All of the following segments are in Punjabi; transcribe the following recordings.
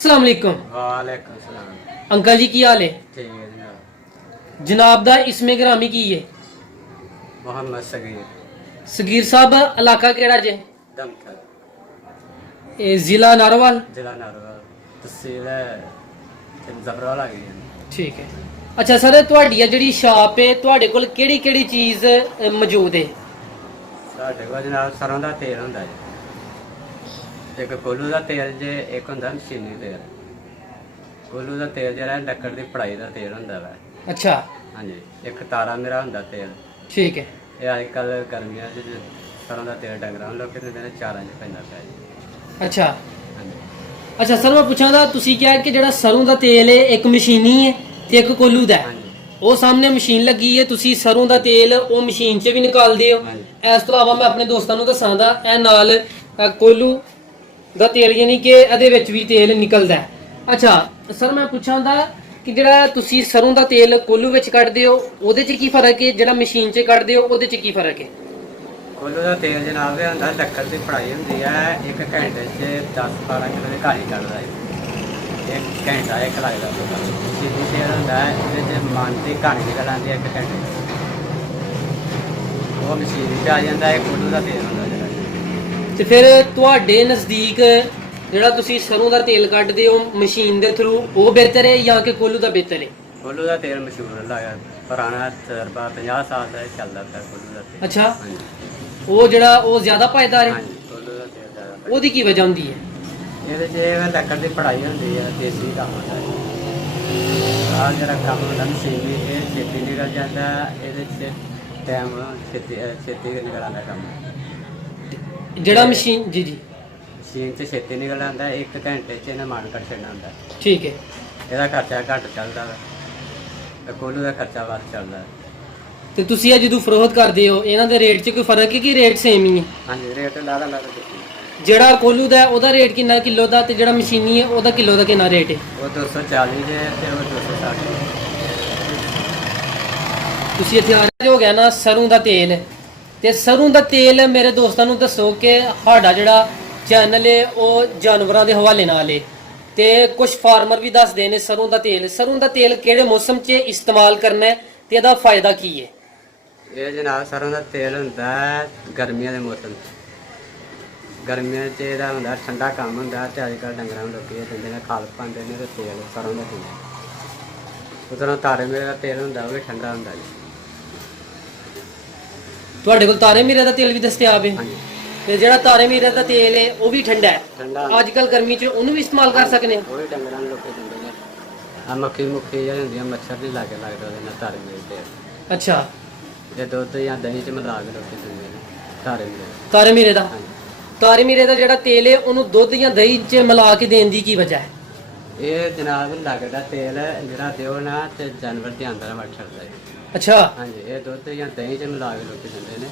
अस्सलाम वालेकुम। वालेकुम सलाम। अंकल जी की हाल है? ठीक है जनाब। जनाब दा इसमें ग्रामी की है? मोहम्मद सगीर सगीर साहब इलाका केड़ा जे? दमकल ए जिला नारोवाल। जिला नारवा तहसील है जबराला गई है। ठीक है। अच्छा सर ਤੁਹਾਡੀ ਜਿਹੜੀ ਸ਼ਾਪ ਹੈ ਤੁਹਾਡੇ ਕੋਲ ਕਿਹੜੀ ਕਿਹੜੀ ਚੀਜ਼ ਮੌਜੂਦ ਹੈ? ਸਾਡੇ ਕੋਲ ਜਨਾਬ ਸਰੋਂ ਦਾ ਤੇਲ ਹੁੰਦਾ ਜੀ, ਇੱਕ ਕੋਲੂ ਦਾ ਤੇਲ ਜੇ, ਇੱਕ ਹੁੰਦਾ ਮਸ਼ੀਨੀ ਤੇਲ। ਕੋਲੂ ਦਾ ਤੇਲ ਜਿਹੜਾ ਲੱਕੜ ਦੀ ਪੜਾਈ ਦਾ ਤੇਲ ਹੁੰਦਾ ਵਾ। ਅੱਛਾ ਹਾਂਜੀ, ਇੱਕ ਤਾਰਾ ਮੇਰਾ ਹੁੰਦਾ ਤੇਲ। ਠੀਕ ਹੈ। ਇਹ ਅੱਜ ਕੱਲ ਗਰਮੀਆਂ 'ਚ ਸਰੋਂ ਦਾ ਤੇਲ ਡੰਗਰਾਂ ਨੂੰ ਲੋਕ ਦਿੰਦੇ ਨੇ, ਚਾਰਾਂ 'ਚ ਪੈਂਦਾ ਪਿਆ ਜੀ। ਅੱਛਾ ਹਾਂਜੀ ਅੱਛਾ ਸਰ ਮੈਂ ਪੁੱਛਾਂਗਾ ਤੁਸੀਂ ਕਿਹਾ ਕਿ ਜਿਹੜਾ ਸਰੋਂ ਦਾ ਤੇਲ ਹੈ ਇੱਕ ਮਸ਼ੀਨੀ ਹੈ ਤੇ ਇੱਕ ਕੋਲੂ ਦਾ ਹੈ। ਹਾਂਜੀ ਉਹ ਸਾਹਮਣੇ ਮਸ਼ੀਨ ਲੱਗੀ ਹੈ, ਤੁਸੀਂ ਸਰੋਂ ਦਾ ਤੇਲ ਉਹ ਮਸ਼ੀਨ 'ਚ ਵੀ ਨਿਕਾਲਦੇ ਹੋ। ਹਾਂਜੀ। ਇਸ ਤੋਂ ਇਲਾਵਾ ਮੈਂ ਆਪਣੇ ਦੋਸਤਾਂ ਨੂੰ ਦੱਸਾਂਗਾ ਇਹ ਨਾਲ ਕੋਲੂ ਦਾ ਤੇਲ ਯਾਨੀ ਕਿ ਇਹਦੇ ਵਿੱਚ ਵੀ ਤੇਲ ਨਿਕਲਦਾ ਹੈ। ਅੱਛਾ ਸਰ ਮੈਂ ਪੁੱਛਾਂਗਾ ਕਿ ਜਿਹੜਾ ਤੁਸੀਂ ਸਰੋਂ ਦਾ ਤੇਲ ਕੋਲੂ ਵਿੱਚ ਕੱਢਦੇ ਹੋ ਉਹਦੇ 'ਚ ਕੀ ਫਰਕ ਹੈ, ਜਿਹੜਾ ਮਸ਼ੀਨ 'ਚ ਕੱਢਦੇ ਹੋ ਉਹਦੇ 'ਚ ਕੀ ਫਰਕ ਹੈ? ਕੋਲੂ ਦਾ ਤੇਲ ਜਨਾਬ ਇਹ ਹੁੰਦਾ ਲੱਕੜ ਦੀ ਪੜਾਈ ਹੁੰਦੀ ਹੈ, ਇੱਕ ਘੰਟੇ 'ਚ 10-12 ਕਿਲੋ ਦੀ ਕਹਾਣੀ ਕੱਢਦਾ ਹੈ। ਇੱਕ ਘੰਟਾ ਇੱਕ ਲੱਗਦਾ ਮਸ਼ੀਨੀ ਤੇਲ ਹੁੰਦਾ ਹੈ, ਇਹਦੇ 'ਚ ਮਨ ਦੀ ਕਹਾਣੀ ਨਿਕਲ ਆਉਂਦੀ ਹੈ ਇੱਕ ਘੰਟੇ 'ਚ। ਉਹ ਮਸ਼ੀਨ 'ਚ ਆ ਜਾਂਦਾ ਹੈ। ਕੋਲੂ ਦਾ ਤੇਲ ਹੁੰਦਾ ਜਿਹੜਾ। ਤੇ ਫਿਰ ਤੁਹਾਡੇ ਨਜ਼ਦੀਕ ਜਿਹੜਾ ਤੁਸੀਂ ਸਰੋਂ ਦਾ ਤੇਲ ਕੱਢਦੇ ਹੋ ਮਸ਼ੀਨ ਦੇ ਥਰੂ ਉਹ ਬਿਹਤਰ ਹੈ ਜਾਂ ਕਿ ਕੋਲੂ ਦਾ ਬਿਹਤਰ ਹੈ? ਕੋਲੂ ਦਾ ਤੇਲ ਮਸ਼ਹੂਰ ਲੱਗਾ, ਪੁਰਾਣਾ ਤਜਰਬਾ 50 ਸਾਲ ਦਾ ਚੱਲਦਾ ਪਿਆ ਕੋਲੂ ਦਾ ਤੇਲ। ਅੱਛਾ ਹਾਂਜੀ ਉਹ ਜਿਹੜਾ ਉਹ ਜ਼ਿਆਦਾ ਪਾਇਦਾਰ ਹੈ, ਹਾਂਜੀ, ਕੋਲੂ ਦਾ ਤੇਲ ਜ਼ਿਆਦਾ। ਉਹਦੀ ਕੀ ਵਜ੍ਹਾ ਹੁੰਦੀ ਹੈ? ਇਹਦੇ 'ਚ ਇਹ ਲੱਕੜ ਦੀ ਪੜਾਈ ਹੁੰਦੀ ਹੈ, ਦੇਸੀ ਕੰਮ ਹੁੰਦਾ ਹੈ। ਆਹ ਜਿਹੜਾ ਕੰਮ ਹੁੰਦਾ ਮਸ਼ੀਨੀ ਇਹ ਛੇਤੀ ਨਿਕਲ ਜਾਂਦਾ, ਇਹਦੇ 'ਚ ਟਾਈਮ ਛੇਤੀ ਨਿਕਲ ਆਉਂਦਾ ਕੰਮ। ਜਿਹੜਾ ਮਸ਼ੀਨ ਜੀ ਜੀ ਮਸ਼ੀਨ 'ਚ ਛੇਤੀ ਨਿਕਲ ਆਉਂਦਾ, ਇੱਕ ਘੰਟੇ 'ਚ ਇਹਨੇ ਮਾਨ ਕੱਢ ਛੱਡਣਾ ਹੁੰਦਾ। ਠੀਕ ਹੈ। ਇਹਦਾ ਖਰਚਾ ਘੱਟ ਚੱਲਦਾ ਵਾ ਤੇ ਕੋਲੂ ਦਾ ਖਰਚਾ ਵੱਧ ਚੱਲਦਾ। ਤੇ ਤੁਸੀਂ ਇਹ ਜਦੋਂ ਫਰੋਖਤ ਕਰਦੇ ਹੋ ਇਹਨਾਂ ਦੇ ਰੇਟ 'ਚ ਕੋਈ ਫਰਕ ਹੈ ਕਿ ਰੇਟ ਸੇਮ ਹੀ ਹੈ? ਹਾਂਜੀ, ਰੇਟ ਲਾਦਾ ਜਿਹੜਾ ਕੋਲੂ ਦਾ ਹੈ, ਉਹਦਾ ਰੇਟ ਕਿੰਨਾ ਕਿਲੋ ਦਾ, ਤੇ ਜਿਹੜਾ ਮਸ਼ੀਨੀ ਹੈ ਉਹਦਾ ਕਿਲੋ ਦਾ ਕਿੰਨਾ ਰੇਟ ਹੈ? ਉਹ 240 ਦੇ ਤੇ ਉਹ 260। ਤੁਸੀਂ ਇੱਥੇ ਆ ਰਹੇ ਹੋ ਗਿਆ ਨਾ ਸਰੋਂ ਦਾ ਤੇਲ, ਤੇ ਸਰੋਂ ਦਾ ਤੇਲ ਮੇਰੇ ਦੋਸਤਾਂ ਨੂੰ ਦੱਸੋ ਕਿ ਸਾਡਾ ਜਿਹੜਾ ਚੈਨਲ ਹੈ ਉਹ ਜਾਨਵਰਾਂ ਦੇ ਹਵਾਲੇ ਨਾਲ ਹੈ ਤੇ ਕੁਝ ਫਾਰਮਰ ਵੀ ਦੱਸਦੇ ਨੇ ਸਰੋਂ ਦਾ ਤੇਲ ਕਿਹੜੇ ਮੌਸਮ 'ਚ ਇਸਤੇਮਾਲ ਕਰਨਾ ਹੈ ਤੇ ਇਹਦਾ ਫਾਇਦਾ ਕੀ ਹੈ? ਇਹ ਜਨਾਬ ਸਰੋਂ ਦਾ ਤੇਲ ਹੁੰਦਾ ਹੈ ਗਰਮੀਆਂ ਦੇ ਮੌਸਮ 'ਚ। ਗਰਮੀਆਂ 'ਚ ਇਹਦਾ ਹੁੰਦਾ ਠੰਡਾ ਕੰਮ ਹੁੰਦਾ ਤੇ ਅੱਜ ਕੱਲ੍ਹ ਡੰਗਰਾਂ ਨੂੰ ਲੋਕੀ ਇਹ ਦਿੰਦੇ ਨੇ, ਖਾਲ ਪਾਉਂਦੇ ਨੇ ਤੇ ਤੇਲ ਸਰੋਂ ਦਾ ਤੇਲ। ਉਧਰੋਂ ਤਾਰੇ ਮੇਰੇ ਦਾ ਤੇਲ ਹੁੰਦਾ, ਉਹ ਵੀ ਠੰਡਾ ਹੁੰਦਾ ਜੀ। ਤੁਹਾਡੇ ਕੋਲ ਤਾਰੇ ਮੀਰੇ ਦਾ ਤੇਲ ਵੀ ਦਸਤਿਆਬ ਹੈ? ਹਾਂਜੀ ਤੇ ਜਿਹੜਾ ਤਾਰੇ ਮੀਰੇ ਦਾ ਤੇਲ ਹੈ ਉਹ ਵੀ ਠੰਡਾ ਹੈ? ਠੰਡਾ ਅੱਜ ਕੱਲ ਗਰਮੀ 'ਚ ਉਹਨੂੰ ਵੀ ਇਸਤੇਮਾਲ ਕਰ ਸਕਦੇ ਹਾਂ? ਉਹ ਵੀ ਡੰਗਰਾਂ ਨੂੰ ਲੋਕੀ ਦਿੰਦੇ ਨੇ। ਆ ਮੱਖੀ ਜਿਹੜੀ ਹੁੰਦੀ ਆ, ਮੱਛਰ ਨਹੀਂ ਲਾ ਕੇ ਲੱਗਦਾ ਉਹਦੇ ਨਾਲ ਤਾਰੇ ਮੇਰੇ ਤੇਲ। ਅੱਛਾ ਜੇ ਦੁੱਧ ਜਾਂ ਦਹੀਂ 'ਚ ਮਿਲਾ ਕੇ ਲੋਕੀ ਦਿੰਦੇ ਨੇ ਤਾਰੇ ਮੇਰੇ। ਤਾਰੇ ਮੀਰੇ ਦਾ ਹਾਂਜੀ, ਤਾਰੇ ਮੀਰੇ ਦਾ ਜਿਹੜਾ ਤੇਲ ਹੈ ਉਹਨੂੰ ਦੁੱਧ ਜਾਂ ਦਹੀਂ 'ਚ ਮਿਲਾ ਕੇ ਦੇਣ ਦੀ ਕੀ ਵਜ੍ਹਾ ਹੈ? ਇਹ ਜਨਾਬ ਲੱਗਦਾ ਤੇਲ ਜਿਹੜਾ ਦਿਓ ਨਾ ਤੇ ਜਾਨਵਰ ਦੇ ਅੰਦਰ ਵੜ ਛੱਡਦਾ ਹੈ। ਅੱਛਾ ਹਾਂਜੀ, ਇਹ ਦੁੱਧ ਜਾਂ ਦਹੀਂ 'ਚ ਮਿਲਾ ਕੇ ਲੋਕੀ ਦਿੰਦੇ ਨੇ,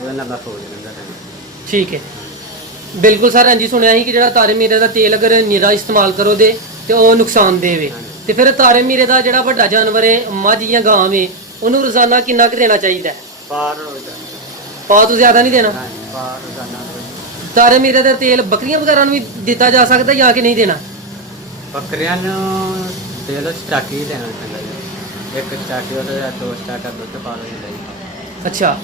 ਉਹਦੇ ਨਾਲ ਬਸ ਹੋ ਜਾਂਦਾ ਤੈਨੂੰ। ਠੀਕ ਹੈ। ਬਿਲਕੁਲ ਸਰ ਹਾਂਜੀ ਸੁਣਿਆ ਸੀ ਕਿ ਜਿਹੜਾ ਤਾਰੇ ਮੀਰੇ ਦਾ ਤੇਲ ਅਗਰ ਨਿਰਾ ਇਸਤੇਮਾਲ ਕਰੋ ਤੇ ਉਹ ਨੁਕਸਾਨ ਦੇਵੇ। ਤੇ ਫਿਰ ਤਾਰੇ ਮੀਰੇ ਦਾ ਜਿਹੜਾ ਵੱਡਾ ਜਾਨਵਰ ਹੈ ਮੱਝ ਜਾਂ ਗਾਂ ਹੈ ਉਹਨੂੰ ਰੋਜ਼ਾਨਾ ਕਿੰਨਾ ਕੁ ਦੇਣਾ ਚਾਹੀਦਾ ਹੈ? ਪਾਰ ਹੋ ਜਾਂਦਾ। ਪਾ ਤੋਂ ਜ਼ਿਆਦਾ ਨਹੀਂ ਦੇਣਾ? ਹਾਂਜੀ, ਪਾਰ ਰੋਜ਼ਾਨਾ ਤਾਰੇ ਮੀਰੇ ਦਾ ਤੇਲ ਬੱਕਰੀਆਂ ਵਗੈਰਾ ਨੂੰ ਵੀ ਦਿੱਤਾ ਜਾ ਸਕਦਾ ਜਾਂ ਕਿ ਨਹੀਂ ਦੇਣਾ? ਬੱਕਰੀਆਂ ਨੂੰ ਤੇਲ ਸਟਾਕੀ ਦੇਣਾ ਚਾਹੀਦਾ ਜੀ। ਇੱਕ ਸਟਾਕੀ ਉਹਦੇ ਦੋ ਸਟਾਕਾ ਦੁੱਧ ਪਾ ਲਓ ਜੀ। ਅੱਛਾ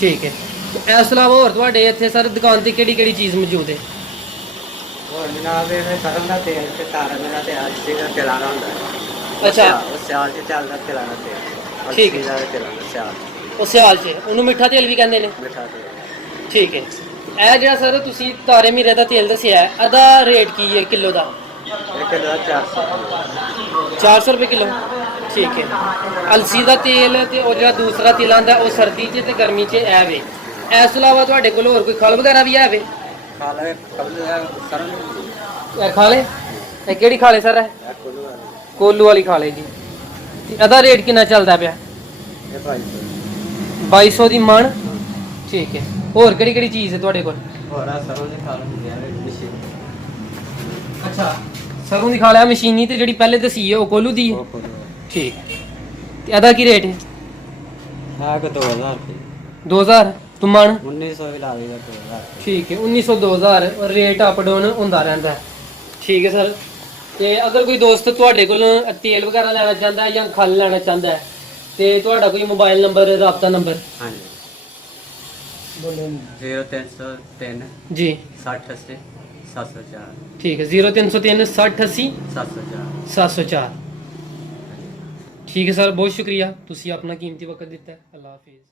ਠੀਕ ਹੈ। ਤੇ ਇਸ ਤੋਂ ਇਲਾਵਾ ਹੋਰ ਤੁਹਾਡੇ ਇੱਥੇ ਸਰ ਦੁਕਾਨ ਤੇ ਕਿਹੜੀ ਕਿਹੜੀ ਚੀਜ਼ ਮੌਜੂਦ ਹੈ? ਹੋਰ ਜਨਾਬ ਇਹ ਸਰੋਂ ਦਾ ਤੇਲ ਤੇ ਤਾਰਾ ਮੇਰਾ ਤੇ ਅਲਸੀ ਦਾ ਤਿਲਾਣਾ ਹੁੰਦਾ ਹੈ। ਅੱਛਾ। ਉਹ ਸਿਆਲ 'ਚ ਚੱਲਦਾ ਤਿਲਾਣਾ ਤੇਲ। ਠੀਕ ਹੈ। ਅਲਸੀ ਦਾ ਤਿਲਾਣਾ ਸਿਆਲ 'ਚ। ਉਹ ਸਿਆਲ 'ਚ ਉਹਨੂੰ ਮਿੱਠਾ ਤੇਲ ਵੀ ਕਹਿੰਦੇ ਨੇ? ਮਿੱਠਾ ਤੇਲ। ਠੀਕ ਹੈ। ਇਹ ਜਿਹੜਾ ਸਰ ਤੁਸੀਂ ਤਾਰੇ ਮੀਰੇ ਦਾ ਤੇਲ ਦੱਸਿਆ ਹੈ, ਇਹਦਾ ਰੇਟ ਕੀ ਹੈ ਕਿਲੋ ਦਾ? ਇਹ ਕਿਲੋ ਦਾ 400। 400 ਰੁਪਏ ਕਿਲੋ। ਠੀਕ ਹੈ। ਅਲਸੀ ਦਾ ਤੇਲ ਤੇ ਉਹ ਜਿਹੜਾ ਦੂਸਰਾ ਤੇਲ ਆਂਦਾ ਉਹ ਸਰਦੀ 'ਚ ਤੇ ਗਰਮੀ 'ਚ ਇਹ ਵੇ। ਇਸ ਤੋਂ ਇਲਾਵਾ ਤੁਹਾਡੇ ਕੋਲ ਹੋਰ ਕੋਈ ਖਲ ਵਗੈਰਾ ਵੀ ਹੈ ਵੇ? ਖਾ ਲੈ ਸਰੋਂ ਇਹ ਖਾ ਲੈ। ਇਹ ਕਿਹੜੀ ਖਾ ਲੈ ਸਰ? ਇਹ ਕੋਲੂ ਵਾਲੀ ਖਾ ਲੈ ਜੀ। ਤੇ ਇਹਦਾ ਰੇਟ ਕਿੰਨਾ ਚੱਲਦਾ ਪਿਆ? ਇਹ ਭਾਈ 2200 ਦੀ ਮਣ। ਠੀਕ ਹੈ। ਹੋਰ ਕਿਹੜੀ ਕਿਹੜੀ ਚੀਜ਼ ਹੈ ਤੁਹਾਡੇ ਕੋਲ? ਹੋਰ ਆ ਸਰੋਂ ਦੇ ਖਾ ਲੈਂਦੇ ਆ ਮਸ਼ੀਨ। ਅੱਛਾ ਸਰੋਂ ਦੀ ਖਾ ਲਿਆ ਮਸ਼ੀਨੀ, ਤੇ ਜਿਹੜੀ ਪਹਿਲੇ ਦਸੀ ਹੈ ਉਹ ਕੋਲੂ ਦੀ ਹੈ? ਉਹ ਕੋਲ ਠੀਕ। ਤੇ ਇਹਦਾ ਕੀ ਰੇਟ ਹੈ? ਆ ਕੋ 2000 ਰੁਪਏ। 2000 ਤੂੰ ਮਣ? 1900 ਵੀ ਲਾ ਦੇਗਾ 2000। ਠੀਕ ਹੈ। 1900 2000 ਰੇਟ ਅਪ ਡਾਊਨ ਹੁੰਦਾ ਰਹਿੰਦਾ ਹੈ। ਠੀਕ ਹੈ ਸਰ। ਤੇ ਅਗਰ ਕੋਈ ਦੋਸਤ ਤੁਹਾਡੇ ਕੋਲੋਂ ਤੇਲ ਵਗੈਰਾ ਲੈਣਾ ਚਾਹੁੰਦਾ ਹੈ ਜਾਂ ਖਲ ਲੈਣਾ ਚਾਹੁੰਦਾ ਹੈ ਤੇ ਤੁਹਾਡਾ ਕੋਈ ਮੋਬਾਈਲ ਨੰਬਰ, ਰਾਬਤਾ ਨੰਬਰ? ਹਾਂਜੀ ਬੋਲੋ 0303 ਜੀ। 60 80 704 ਠੀਕ ਹੈ 0303 60 80 704 704। ਠੀਕ ਹੈ ਸਰ, ਬਹੁਤ ਸ਼ੁਕਰੀਆ, ਤੁਸੀਂ ਆਪਣਾ ਕੀਮਤੀ ਵਕਤ ਦਿੱਤਾ ਹੈ। ਅੱਲਾ ਹਾਫਿਜ਼।